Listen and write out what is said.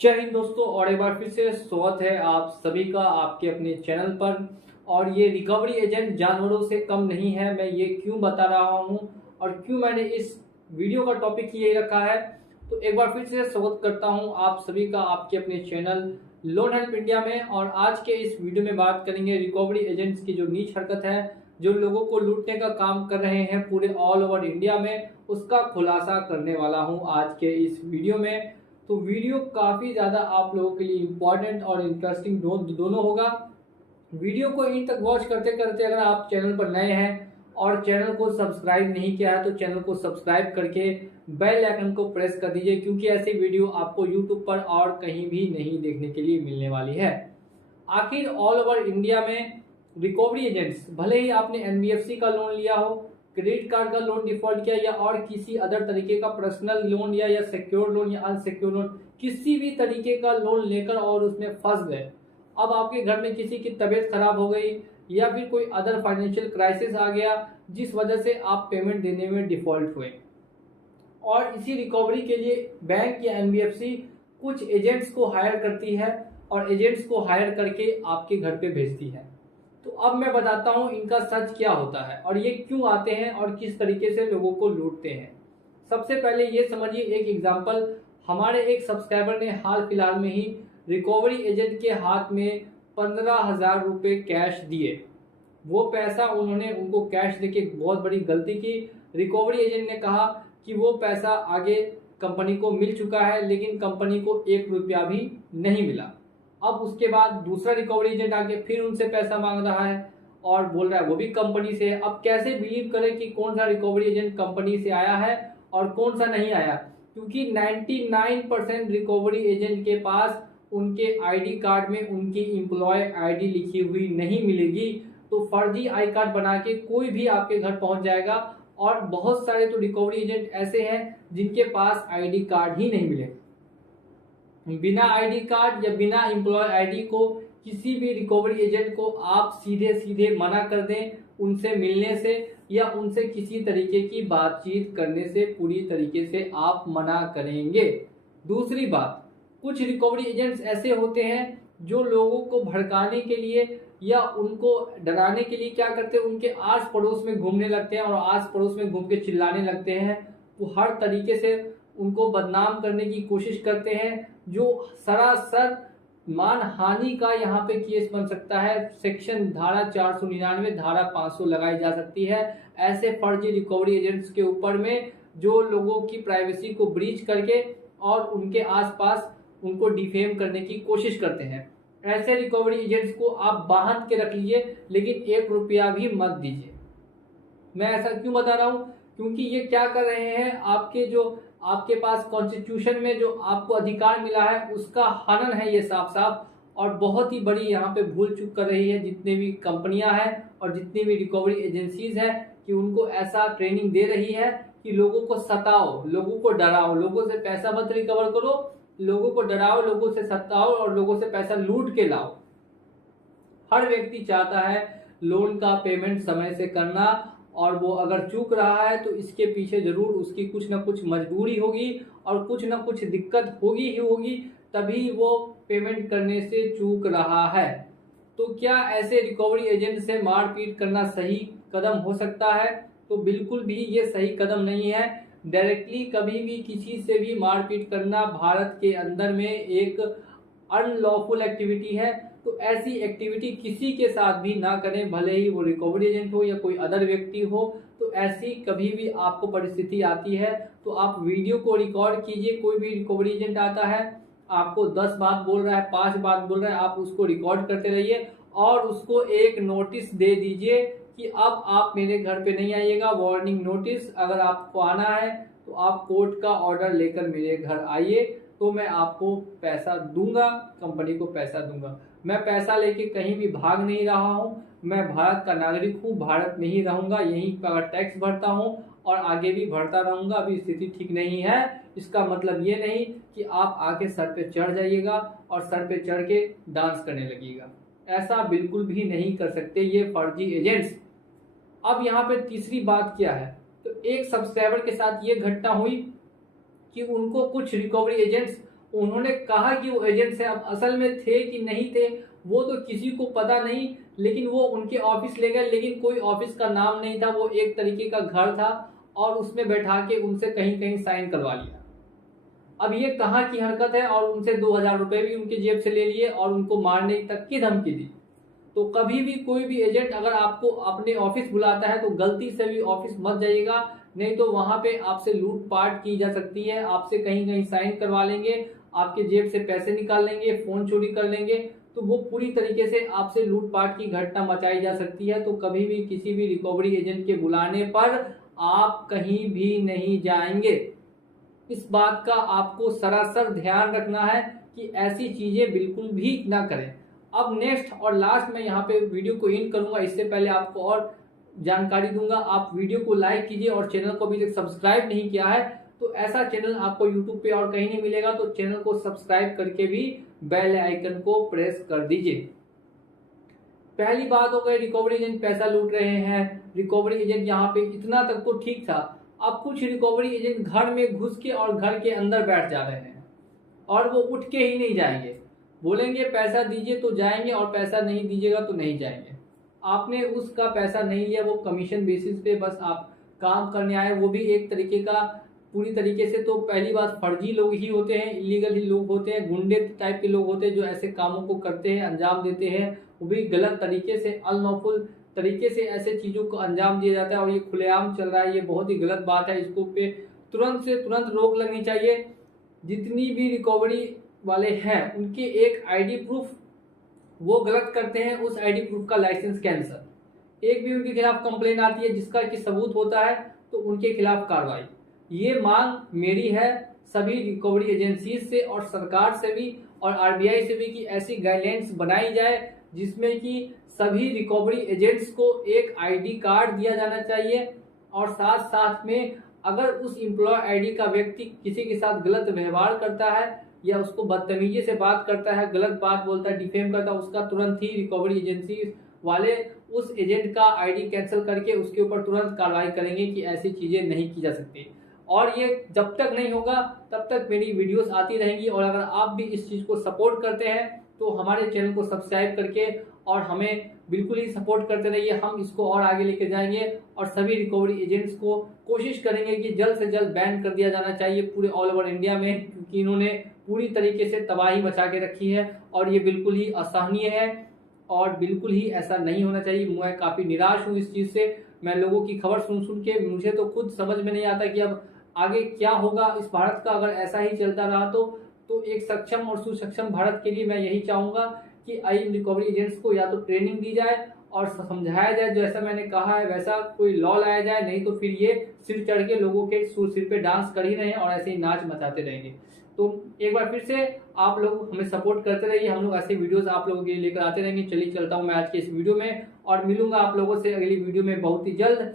जय हिंद दोस्तों, और एक बार फिर से स्वागत है आप सभी का आपके अपने चैनल पर। और ये रिकवरी एजेंट जानवरों से कम नहीं है। मैं ये क्यों बता रहा हूँ और क्यों मैंने इस वीडियो का टॉपिक ये रखा है, तो एक बार फिर से स्वागत करता हूँ आप सभी का आपके अपने चैनल लोन हेल्प इंडिया में। और आज के इस वीडियो में बात करेंगे रिकवरी एजेंट्स की जो नीच हरकत है, जो लोगों को लूटने का काम कर रहे हैं पूरे ऑल ओवर इंडिया में, उसका खुलासा करने वाला हूँ आज के इस वीडियो में। तो वीडियो काफ़ी ज़्यादा आप लोगों के लिए इम्पोर्टेंट और इंटरेस्टिंग दोनों होगा। वीडियो को इन तक वॉच करते करते अगर आप चैनल पर नए हैं और चैनल को सब्सक्राइब नहीं किया है तो चैनल को सब्सक्राइब करके बेल आइकन को प्रेस कर दीजिए, क्योंकि ऐसी वीडियो आपको यूट्यूब पर और कहीं भी नहीं देखने के लिए मिलने वाली है। आखिर ऑल ओवर इंडिया में रिकवरी एजेंट्स, भले ही आपने एनबीएफसी का लोन लिया हो, क्रेडिट कार्ड का लोन डिफॉल्ट किया या और किसी अदर तरीके का पर्सनल लोन या सिक्योर लोन या अनसिक्योर लोन, किसी भी तरीके का लोन लेकर और उसमें फंस गए, अब आपके घर में किसी की तबीयत खराब हो गई या फिर कोई अदर फाइनेंशियल क्राइसिस आ गया जिस वजह से आप पेमेंट देने में डिफॉल्ट हुए, और इसी रिकवरी के लिए बैंक या एनबीएफसी कुछ एजेंट्स को हायर करती है और एजेंट्स को हायर करके आपके घर पे भेजती है। तो अब मैं बताता हूँ इनका सच क्या होता है और ये क्यों आते हैं और किस तरीके से लोगों को लूटते हैं। सबसे पहले ये समझिए, एक एग्जांपल, हमारे एक सब्सक्राइबर ने हाल फिलहाल में ही रिकवरी एजेंट के हाथ में 15,000 रुपये कैश दिए। वो पैसा उन्होंने उनको कैश देके बहुत बड़ी गलती की। रिकवरी एजेंट ने कहा कि वो पैसा आगे कंपनी को मिल चुका है, लेकिन कंपनी को 1 रुपया भी नहीं मिला। अब उसके बाद दूसरा रिकवरी एजेंट आके फिर उनसे पैसा मांग रहा है और बोल रहा है वो भी कंपनी से है। अब कैसे बिलीव करें कि कौन सा रिकवरी एजेंट कंपनी से आया है और कौन सा नहीं आया, क्योंकि 99% रिकवरी एजेंट के पास उनके आईडी कार्ड में उनकी एम्प्लॉय आईडी लिखी हुई नहीं मिलेगी। तो फर्जी आई कार्ड बना के कोई भी आपके घर पहुंच जाएगा, और बहुत सारे तो रिकवरी एजेंट ऐसे हैं जिनके पास आईडी कार्ड ही नहीं मिले। बिना आईडी कार्ड या बिना एम्प्लॉय आईडी को किसी भी रिकवरी एजेंट को आप सीधे सीधे मना कर दें उनसे मिलने से या उनसे किसी तरीके की बातचीत करने से, पूरी तरीके से आप मना करेंगे। दूसरी बात, कुछ रिकवरी एजेंट्स ऐसे होते हैं जो लोगों को भड़काने के लिए या उनको डराने के लिए क्या करते हैं, उनके आस पड़ोस में घूमने लगते हैं और आस पड़ोस में घूम के चिल्लाने लगते हैं। वो हर तरीके से उनको बदनाम करने की कोशिश करते हैं, जो सरासर मानहानि का यहाँ पे केस बन सकता है। सेक्शन धारा 499, धारा 500 लगाई जा सकती है ऐसे फर्जी रिकवरी एजेंट्स के ऊपर में, जो लोगों की प्राइवेसी को ब्रीच करके और उनके आसपास उनको डिफेम करने की कोशिश करते हैं। ऐसे रिकवरी एजेंट्स को आप बांध के रख लीजिए, लेकिन 1 रुपया भी मत दीजिए। मैं ऐसा क्यों बता रहा हूँ, क्योंकि ये क्या कर रहे हैं, आपके पास कॉन्स्टिट्यूशन में जो आपको अधिकार मिला है उसका हनन है ये साफ साफ, और बहुत ही बड़ी यहाँ पे भूल चूक कर रही है जितने भी कंपनियां हैं और जितनी भी रिकवरी एजेंसीज हैं, कि उनको ऐसा ट्रेनिंग दे रही है कि लोगों को सताओ, लोगों को डराओ, लोगों से पैसा मत रिकवर करो, लोगों को डराओ, लोगों से सताओ और लोगों से पैसा लूट के लाओ। हर व्यक्ति चाहता है लोन का पेमेंट समय से करना, और वो अगर चूक रहा है तो इसके पीछे जरूर उसकी कुछ ना कुछ मजबूरी होगी और कुछ ना कुछ दिक्कत होगी ही होगी, तभी वो पेमेंट करने से चूक रहा है। तो क्या ऐसे रिकवरी एजेंट से मारपीट करना सही कदम हो सकता है? तो बिल्कुल भी ये सही कदम नहीं है। डायरेक्टली कभी भी किसी से भी मारपीट करना भारत के अंदर में एक अनलॉफुल एक्टिविटी है। तो ऐसी एक्टिविटी किसी के साथ भी ना करें, भले ही वो रिकवरी एजेंट हो या कोई अदर व्यक्ति हो। तो ऐसी कभी भी आपको परिस्थिति आती है तो आप वीडियो को रिकॉर्ड कीजिए। कोई भी रिकवरी एजेंट आता है, आपको 10 बात बोल रहा है, 5 बात बोल रहा है, आप उसको रिकॉर्ड करते रहिए और उसको एक नोटिस दे दीजिए कि अब आप मेरे घर पे नहीं आइएगा, वार्निंग नोटिस। अगर आपको आना है तो आप कोर्ट का ऑर्डर लेकर मेरे घर आइए, तो मैं आपको पैसा दूंगा, कंपनी को पैसा दूंगा। मैं पैसा लेके कहीं भी भाग नहीं रहा हूँ, मैं भारत का नागरिक हूँ, भारत में ही रहूंगा, यहीं पर टैक्स भरता हूँ और आगे भी भरता रहूंगा। अभी स्थिति ठीक नहीं है, इसका मतलब ये नहीं कि आप आके सर पे चढ़ जाइएगा और सर पे चढ़ के डांस करने लगिएगा। ऐसा बिल्कुल भी नहीं कर सकते ये फर्जी एजेंट्स। अब यहाँ पे तीसरी बात क्या है, तो एक सब्सक्राइबर के साथ ये घटना हुई कि उनको कुछ रिकवरी एजेंट्स उन्होंने कहा कि वो एजेंट्स हैं, अब असल में थे कि नहीं थे वो तो किसी को पता नहीं, लेकिन वो उनके ऑफिस ले गए, लेकिन कोई ऑफिस का नाम नहीं था, वो एक तरीके का घर था और उसमें बैठा के उनसे कहीं कहीं साइन करवा लिया। अब ये कहाँ की हरकत है, और उनसे 2,000 रुपए भी उनके जेब से ले लिए और उनको मारने तक की धमकी दी। तो कभी भी कोई भी एजेंट अगर आपको अपने ऑफिस बुलाता है तो गलती से भी ऑफिस मत जाइएगा, नहीं तो वहां पे आपसे लूटपाट की जा सकती है, आपसे कहीं कहीं साइन करवा लेंगे, आपके जेब से पैसे निकाल लेंगे, फोन चोरी कर लेंगे, तो वो पूरी तरीके से आपसे लूटपाट की घटना मचाई जा सकती है। तो कभी भी किसी भी रिकवरी एजेंट के बुलाने पर आप कहीं भी नहीं जाएंगे। इस बात का आपको सरासर ध्यान रखना है कि ऐसी चीजें बिल्कुल भी ना करें। अब नेक्स्ट और लास्ट में यहाँ पे वीडियो को एंड करूंगा, इससे पहले आपको और जानकारी दूंगा। आप वीडियो को लाइक कीजिए और चैनल को अभी तक सब्सक्राइब नहीं किया है तो ऐसा चैनल आपको यूट्यूब पे और कहीं नहीं मिलेगा, तो चैनल को सब्सक्राइब करके भी बेल आइकन को प्रेस कर दीजिए। पहली बात हो गई, रिकवरी एजेंट पैसा लूट रहे हैं। रिकवरी एजेंट यहाँ पे इतना तक तो ठीक था, अब कुछ रिकवरी एजेंट घर में घुस के और घर के अंदर बैठ जा रहे हैं और वो उठ के ही नहीं जाएंगे, बोलेंगे पैसा दीजिए तो जाएंगे और पैसा नहीं दीजिएगा तो नहीं जाएंगे। आपने उसका पैसा नहीं लिया, वो कमीशन बेसिस पे बस आप काम करने आए, वो भी एक तरीके का पूरी तरीके से। तो पहली बात, फर्जी लोग ही होते हैं, इलीगल ही लोग होते हैं, गुंडे टाइप के लोग होते हैं जो ऐसे कामों को करते हैं, अंजाम देते हैं, वो भी गलत तरीके से, अनलॉफुल तरीके से ऐसे चीजों को अंजाम दिया जाता है और ये खुलेआम चल रहा है, ये बहुत ही गलत बात है। इसको पे तुरंत से तुरंत रोक लगनी चाहिए। जितनी भी रिकवरी वाले हैं उनके एक आईडी प्रूफ वो गलत करते हैं, उस आईडी प्रूफ का लाइसेंस कैंसल। एक भी उनके खिलाफ कंप्लेन आती है जिसका कि सबूत होता है तो उनके खिलाफ कार्रवाई। ये मांग मेरी है सभी रिकवरी एजेंसी से और सरकार से भी और आरबीआई से भी कि ऐसी गाइडलाइंस बनाई जाए जिसमें कि सभी रिकवरी एजेंट्स को एक आईडी कार्ड दिया जाना चाहिए और साथ साथ में अगर उस एम्प्लॉय आईडी का व्यक्ति किसी के साथ गलत व्यवहार करता है या उसको बदतमीजी से बात करता है, गलत बात बोलता है, डिफेम करता है, उसका तुरंत ही रिकवरी एजेंसी वाले उस एजेंट का आईडी कैंसिल करके उसके ऊपर तुरंत कार्रवाई करेंगे कि ऐसी चीजें नहीं की जा सकती। और ये जब तक नहीं होगा तब तक मेरी वीडियोस आती रहेंगी। और अगर आप भी इस चीज को सपोर्ट करते हैं तो हमारे चैनल को सब्सक्राइब करके और हमें बिल्कुल ही सपोर्ट करते रहिए, हम इसको और आगे लेके जाएंगे और सभी रिकवरी एजेंट्स को कोशिश करेंगे कि जल्द से जल्द बैन कर दिया जाना चाहिए पूरे ऑल ओवर इंडिया में, क्योंकि इन्होंने पूरी तरीके से तबाही मचा के रखी है और ये बिल्कुल ही असहनीय है और बिल्कुल ही ऐसा नहीं होना चाहिए। मैं काफी निराश हूँ इस चीज से। मैं लोगों की खबर सुन सुन के मुझे तो खुद समझ में नहीं आता कि अब आगे क्या होगा इस भारत का अगर ऐसा ही चलता रहा तो एक सक्षम और सुसक्षम भारत के लिए मैं यही चाहूंगा कि आई रिकवरी एजेंट्स को या तो ट्रेनिंग दी जाए और समझाया जाए, जैसा मैंने कहा है वैसा कोई लॉ लाया जाए, नहीं तो फिर ये सिर चढ़ के लोगों के सिर पे डांस कर ही रहे हैं और ऐसे ही नाच मचाते रहेंगे। तो एक बार फिर से आप लोग हमें सपोर्ट करते रहिए, हम लोग ऐसे वीडियोस आप लोगों के लिए लेकर आते रहेंगे। चलिए चलता हूँ मैं आज के इस वीडियो में और मिलूंगा आप लोगों से अगली वीडियो में बहुत ही जल्द।